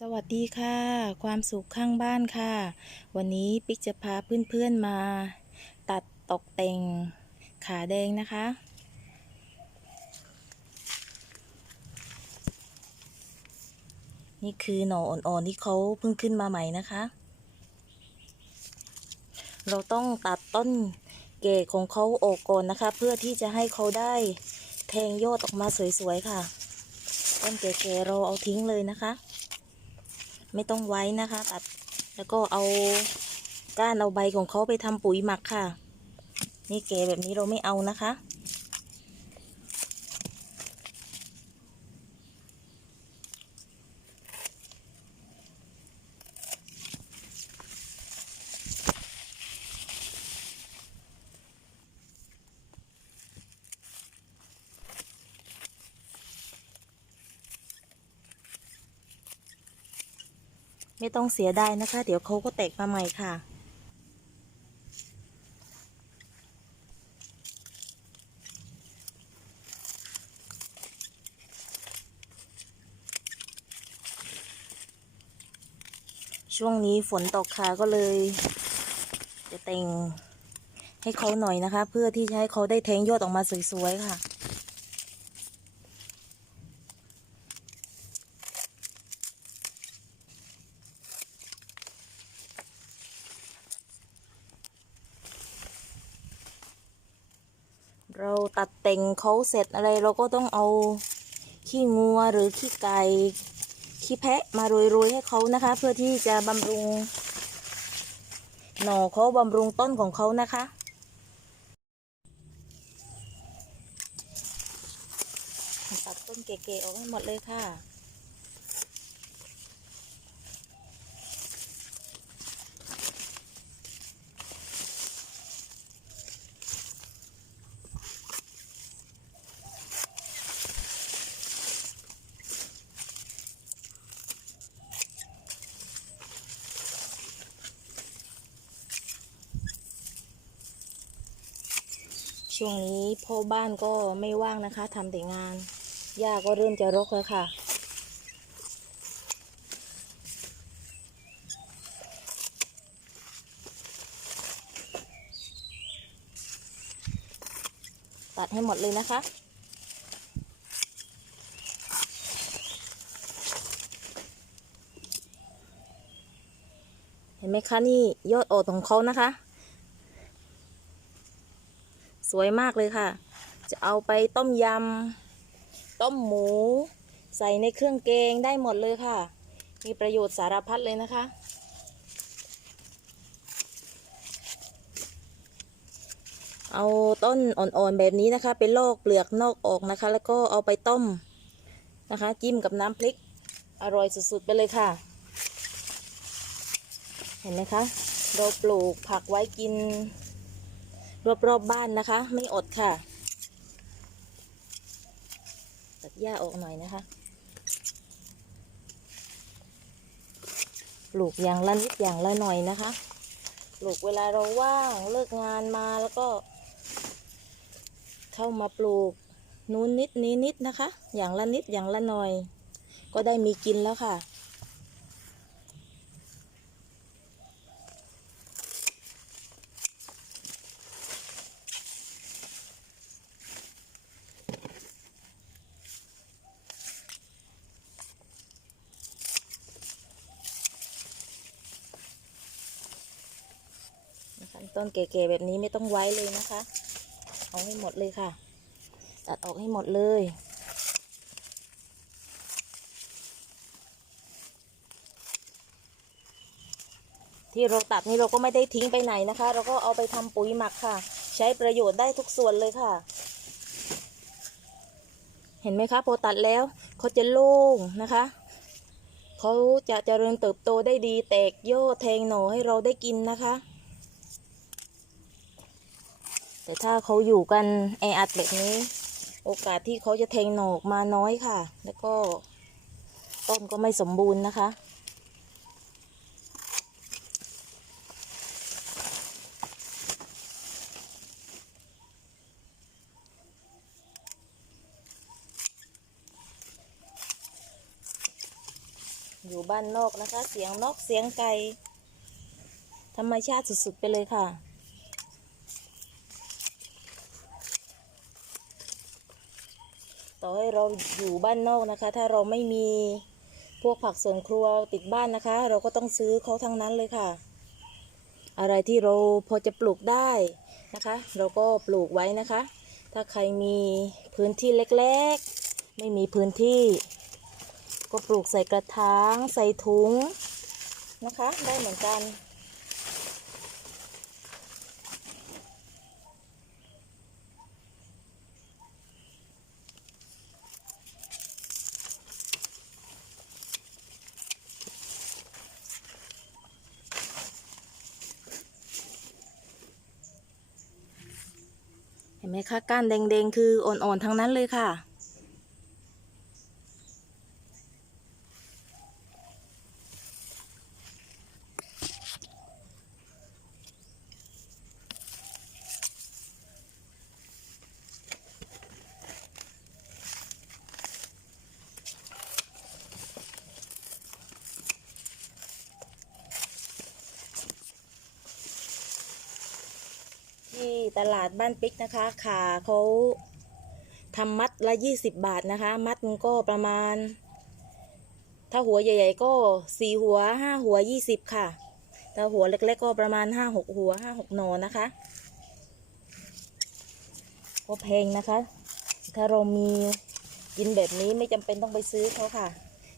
สวัสดีค่ะ ความสุขข้างบ้านค่ะ วันนี้ปิ๊กจะพาเพื่อนๆมา ตัดตกแต่งขาแดงนะคะ นี่คือหน่ออ่อนๆที่เขาเพิ่งขึ้นมาใหม่นะคะ เราต้องตัดต้นเกศของเขาออกก่อนนะคะ เพื่อที่จะให้เขาได้แทงยอดออกมาสวยๆค่ะ ต้นเกศเราเอาทิ้งเลยนะคะ ไม่ต้องไว้นะคะตัดแล้วก็เอาก้านเอาใบของเขาไปทำปุ๋ยหมักค่ะ นี่แก่แบบนี้เราไม่เอานะคะ ไม่ต้องเสียดายนะคะ เดี๋ยวเขาก็แตกมาใหม่ค่ะ ช่วงนี้ฝนตกค่ะก็เลย จะแต่งให้เขาหน่อยนะคะ เพื่อที่จะให้เขาได้แทงยอดออกมาสวยๆค่ะ เราตัดแต่งเขาเสร็จอะไรเราก็ต้องเอาขี้งัวหรือขี้ไก่ขี้แพะมาโรยๆให้เขานะคะ เพื่อที่จะบำรุง หน่อเขาบำรุงต้นของเขานะคะ ตัดต้นเก๋ๆออกให้หมดเลยค่ะ ช่วงนี้พ่อบ้านก็ไม่ว่างนะคะทำแต่งานย่าก็เริ่มจะรกแล้วค่ะตัดให้หมดเลยนะคะ เห็นไหมคะนี่ยอดโอดของเขานะคะ วยมากเลยค่ะ จะเอาไปต้มยำ ต้มหมู ใส่ในเครื่องแกงได้หมดเลยค่ะ มีประโยชน์สารพัดเลยนะคะ เอาต้นอ่อนๆแบบนี้นะคะไปลอกเปลือกนอกออกนะคะ แล้วก็เอาไปต้มนะคะ จิ้มกับน้ำพริก อร่อยสุดๆไปเลยค่ะ เห็นไหมคะ เราปลูกผักไว้กิน รอบๆบบ้านนะคะ ไม่อดค่ะ ตัดหญ้าออกหน่อยนะคะปลูกอย่างละนิดอย่างละหน่อยนะคะปลูกเวลาเราว่างเลิกงานมาแล้วก็ เข้ามาปลูกนู้นนิดนี้นิดนะคะ อย่างละนิดอย่างละหน่อย ก็ได้มีกินแล้วค่ะ ต้นเก๋ๆแบบนี้ไม่ต้องไว้เลยนะคะ เอาให้หมดเลยค่ะ ตัดออกให้หมดเลยที่เราตัดนี่เราก็ไม่ได้ทิ้งไปไหนนะคะ เราก็เอาไปทำปุ๋ยหมักค่ะ ใช้ประโยชน์ได้ทุกส่วนเลยค่ะ เห็นไหมคะพอตัดแล้วเขาจะโล่งนะคะเขาจะเจริญเติบโตได้ดีแตกยอดแทงหน่อให้เราได้กินนะคะ แต่ถ้าเขาอยู่กันแออัดแบบนี้ โอกาสที่เขาจะแทงหนอออกมาน้อยค่ะ แล้วก็ต้นก็ไม่สมบูรณ์นะคะ อยู่บ้านนอกนะคะ เสียงนกเสียงไก่ธรรมชาติสุดๆไปเลยค่ะ ต่อให้เราอยู่บ้านนอกนะคะ ถ้าเราไม่มีพวกผักสวนครัวติดบ้านนะคะ เราก็ต้องซื้อเขาทั้งนั้นเลยค่ะ อะไรที่เราพอจะปลูกได้นะคะ เราก็ปลูกไว้นะคะ ถ้าใครมีพื้นที่เล็กๆ ไม่มีพื้นที่ ก็ปลูกใส่กระถางใส่ถุงนะคะ ได้เหมือนกัน ไหมคะก้านแดงๆ คืออ่อนๆทั้งนั้นเลยค่ะ ที่ ตลาดบ้านปิ๊กนะคะขาเขาทำมัดละยี่สิบบาทนะคะ มัดหนึงก็ประมาณ ถ้าหัวใหญ่ ๆ ก็สี่หัวห้าหัวยี่สิบค่ะ ถ้าหัวเล็กๆก็ประมาณห้าหกหัวห้าหกหนอนะคะก็แพงนะคะ ถ้าเรามีกินแบบนี้ไม่จำเป็นต้องไปซื้อเขาค่ะ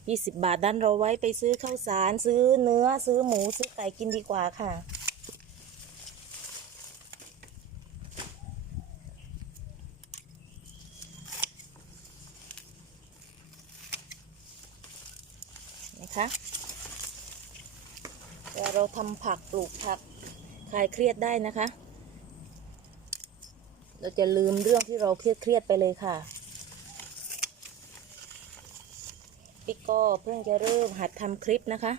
ยี่สิบบาทดันเราไว้ไปซื้อข้าวสารซื้อเนื้อซื้อหมูซื้อไก่กินดีกว่าค่ะ นะคะเวลาเราทำผักปลูกผักคลายเครียดได้นะคะ เราจะลืมเรื่องที่เราเครียดเครียดไปเลยค่ะปิ๊กก็เพิ่งจะเริ่มหัดทำคลิปนะคะ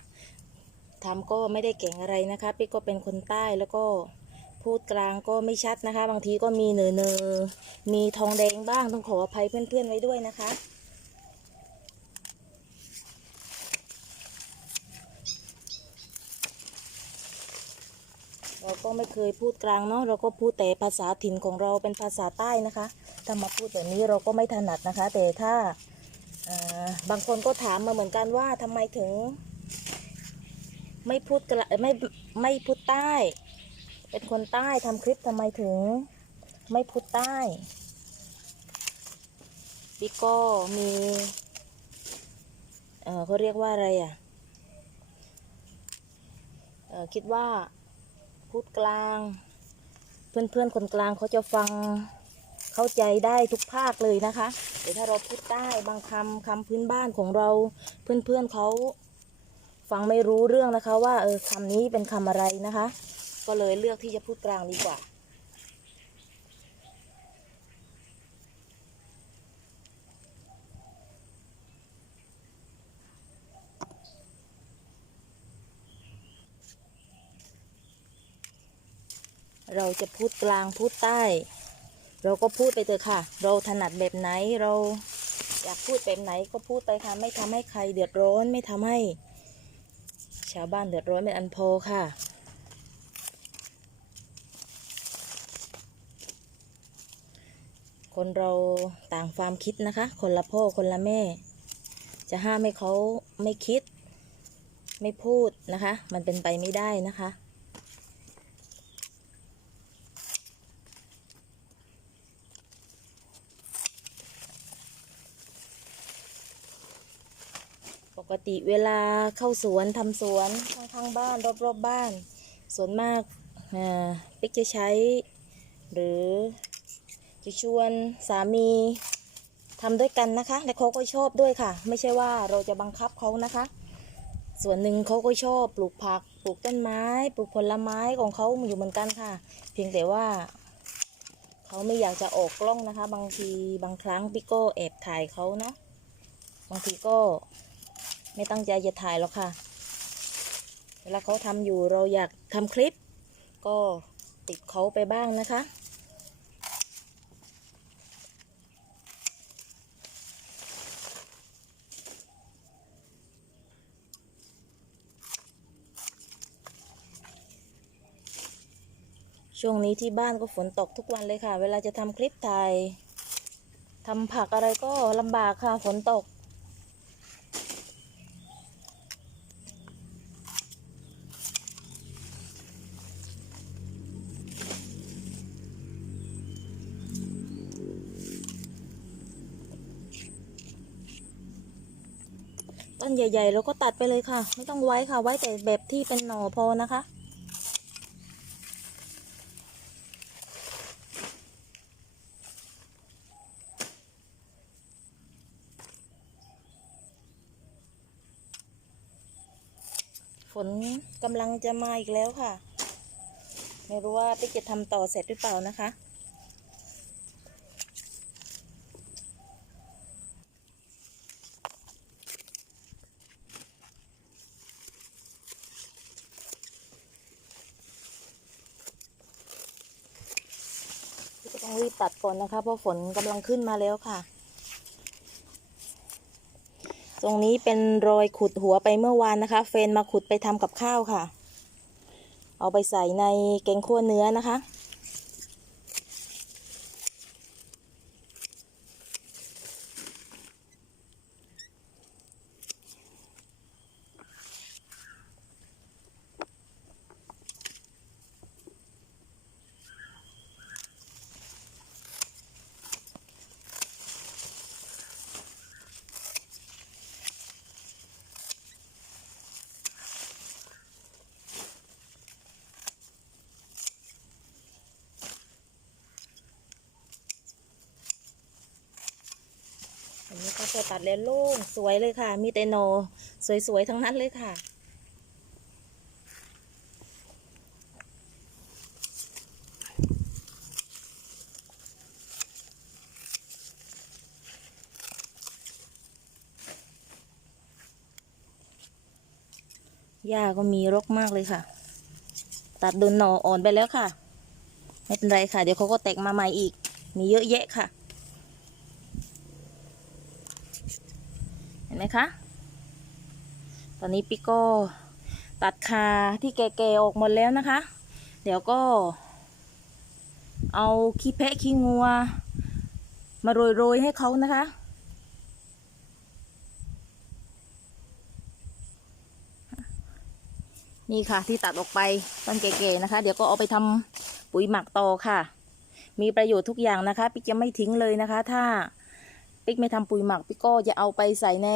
ทำก็ไม่ได้เก่งอะไรนะคะปิ๊กก็เป็นคนใต้แล้วก็พูดกลางก็ไม่ชัดนะคะ บางทีก็มีเนอเนอมีทองแดงบ้างต้องขออภัยเพื่อนๆไว้ด้วยนะคะ เราก็ ไม่เคยพูดกลางเนาะเราก็พูดแต่ภาษาถิ่นของเราเป็นภาษาใต้นะคะถ้ามาพูดแบบนี้เราก็ไม่ถนัดนะคะ แต่ถ้าบางคนก็ถามมาเหมือนกันว่าทำไมถึง ไม่พูดกระไม่ไม่พูดใต้ เป็นคนใต้ทำคลิปทำไมถึง ไม่พูดใต้พี่ก็มีเออเขาเรียกว่าอะไรอะคิดว่า พูดกลาง เพื่อนๆคนกลางเขาจะฟังเข้าใจได้ทุกภาคเลยนะคะแต่ถ้าเราพูดใต้บางคำคำพื้นบ้านของเรา เพื่อนๆเขาฟังไม่รู้เรื่องนะคะ ว่าเออคำนี้เป็นคำอะไรนะคะ ก็เลยเลือกที่จะพูดกลางดีกว่า เราจะพูดกลางพูดใต้ เราก็พูดไปเถอะค่ะ เราถนัดแบบไหนเราอยากพูดแบบไหนก็พูดไปค่ะ ไม่ทำให้ใครเดือดร้อนไม่ทำให้ ชาวบ้านเดือดร้อนเป็นอันพอค่ะคนเราต่างความคิดนะคะ คนละพ่อคนละแม่ จะห้ามให้เขาไม่คิด ไม่พูดนะคะ มันเป็นไปไม่ได้นะคะ ติเวลาเข้าสวนทำสวนข้างๆบ้านรอบๆบบ้าน ส่วนมากอ่าปิ๊กจะใช้ หรือจะชวนสามีทำด้วยกันนะคะ และเขาก็ชอบด้วยค่ะ ไม่ใช่ว่าเราจะบังคับเขานะคะ ส่วนหนึ่งเขาก็ชอบปลูกผัก ปลูกต้นไม้ ปลูกผลไม้ของเขาอยู่เหมือนกันค่ะ เพียงแต่ว่าเขาไม่อยากจะออกกล้องนะคะ บางทีบางครั้งปิ๊กก็แอบถ่ายเขาเนาะบางทีก็ ไม่ตั้งใจจะถ่ายหรอกค่ะ เวลาเขาทำอยู่เราอยากทำคลิป ก็ติดเขาไปบ้างนะคะ ช่วงนี้ที่บ้านก็ฝนตกทุกวันเลยค่ะ เวลาจะทำคลิปถ่ายทำผักอะไรก็ลำบากค่ะฝนตก ต้นใหญ่ ๆ เราก็ตัดไปเลยค่ะ ไม่ต้องไว้ค่ะ ไว้แต่แบบที่เป็นหน่อพอนะคะ ฝนกำลังจะมาอีกแล้วค่ะ ไม่รู้ว่าปิ๊กจะทำต่อเสร็จหรือเปล่านะคะ ก็ ตัดก่อนนะคะ เพราะฝนกำลังขึ้นมาแล้วค่ะ ตรงนี้เป็นรอยขุดหัวไปเมื่อวานนะคะ เฟนมาขุดไปทำกับข้าวค่ะ เอาไปใส่ในแกงคั่วเนื้อนะคะ นี้ก็พอตัดแล้วโล่งสวยเลยค่ะ มีแต่หนสวยๆทั้งนั้นเลยค่ะ หญ้าก็มีรกมากเลยค่ะ ตัดโดนหนออ่อนไปแล้วค่ะ ไม่เป็นไรค่ะ เดี๋ยวเขาก็แตกมาใหม่อีก มีเยอะแยะค่ะ เห็น ไหมคะ ตอนนี้ปิโก้ตัดคาที่แก่ๆออกหมดแล้วนะคะ เดี๋ยวก็ เอาขี้แพะขี้งัว มาโรยๆให้เขานะคะนี่ค่ะที่ตัดออกไปต้นแก่ๆนะคะ เดี๋ยวก็เอาไปทำปุ๋ยหมักต่อค่ะ มีประโยชน์ทุกอย่างนะคะปิ๊กจะไม่ทิ้งเลยนะคะ ถ้า ปิ๊กไม่ทำปุ๋ยหมักปิ๊กก็จะเอาไปใส่ใน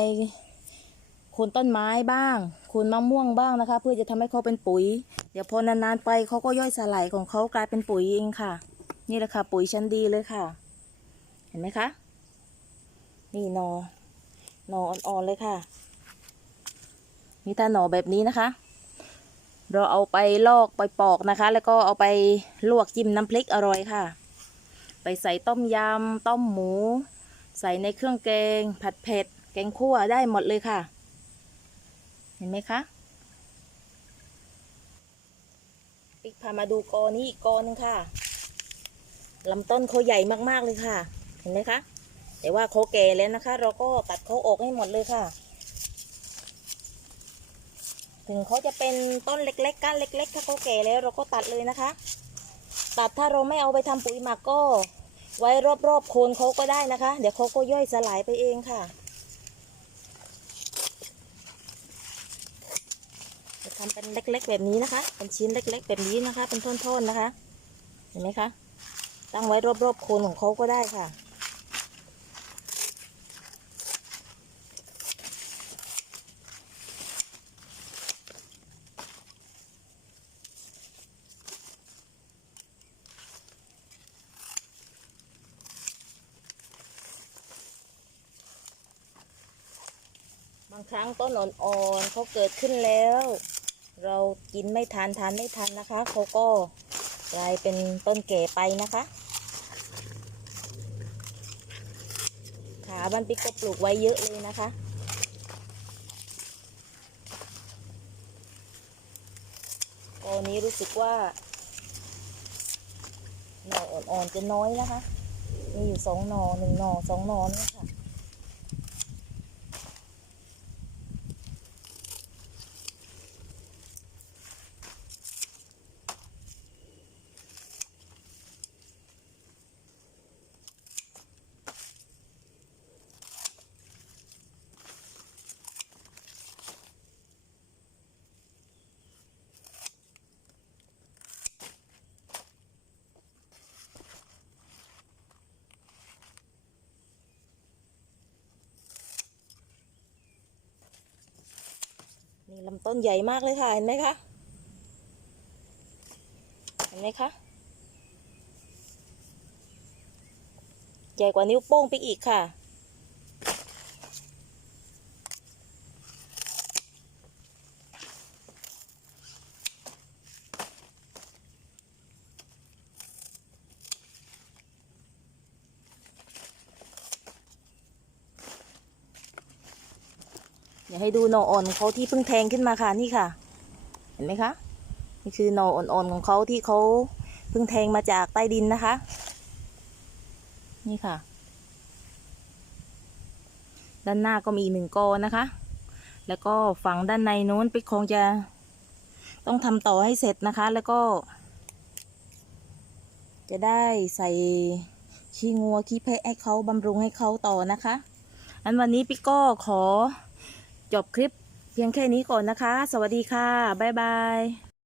โคนต้นไม้บ้างโคนมะม่วงบ้างนะคะ เพื่อจะทำให้เขาเป็นปุ๋ย เดี๋ยวพอนานๆไปเขาก็ย่อยสลายของเขากลายเป็นปุ๋ยเองค่ะ นี่แหละค่ะ ปุ๋ยชั้นดีเลยค่ะ เห็นไหมคะนี่หนอหนออ่อนๆเลยค่ะนี่ถ้าหนอแบบนี้นะคะ เราเอาไปลอกไปปอกนะคะ แล้วก็เอาไปลวกจิ้มน้ำพริกอร่อยค่ะ ไปใส่ต้มยำต้มหมู ใส่ในเครื่องแกง ผัดเผ็ด แกงคั่วได้หมดเลยค่ะ เห็นไหมคะปิ๊กพามาดูกอนี้อีกกอนึงค่ะลำต้นเขาใหญ่มากๆเลยค่ะ เห็นไหมคะ แต่ว่าเขาแก่แล้วนะคะ เราก็ตัดเขาออกให้หมดเลยค่ะ ถึงเขาจะเป็นต้นเล็กๆก้านเล็ก ๆ ถ้าเขาแก่แล้วเราก็ตัดเลยนะคะ ตัดถ้าเราไม่เอาไปทำปุ๋ยหมักก็ ไว้รอบๆโคนเขาก็ได้นะคะ เดี๋ยวเขาก็ย่อยสลายไปเองค่ะจะทำเป็นเล็ก ๆ แบบนี้นะคะ เป็นชิ้นเล็ก ๆ แบบนี้นะคะ เป็นท่อนๆนะคะ เห็นไหมคะ ตั้งไว้รอบๆโคนของเขาก็ได้ค่ะ บางครั้งต้นอ่อนๆเขาเกิดขึ้นแล้ว เรากินไม่ทานทานไม่ทันนะคะเขาก็กลายเป็นต้นแก่ไปนะคะ ขาบ้านปิกก็ปลูกไว้เยอะเลยนะคะตอนนี้รู้สึกว่าหน่ออ่อนๆจะน้อยนะคะ มีอยู่สองหน่อหนึ่งหน่อสองหน่อนี่ค่ะ นี่ลำต้นใหญ่มากเลยค่ะ เห็นไหมคะ เห็นไหมคะ ใหญ่กว่านิ้วโป้งไปอีกค่ะ ให้ดูหน่ออ่อนของเขาที่เพิ่งแทงขึ้นมาค่ะนี่ค่ะ เห็นไหมคะนี่คือหน่ออ่อนๆของเขาที่เขาเพิ่งแทงมาจากใต้ดินนะคะ นี่ค่ะ ด้านหน้าก็มีหนึ่งกอนะคะ แล้วก็ฝั่งด้านในโน้นไปคงจะต้องทำต่อให้เสร็จนะคะ แล้วก็ จะได้ใส่ขี้งัวขี้แพะให้เขาบำรุงให้เขาต่อนะคะอันวันนี้พี่ก็ขอ จบคลิปเพียงแค่นี้ก่อนนะคะ สวัสดีค่ะ บ๊ายบาย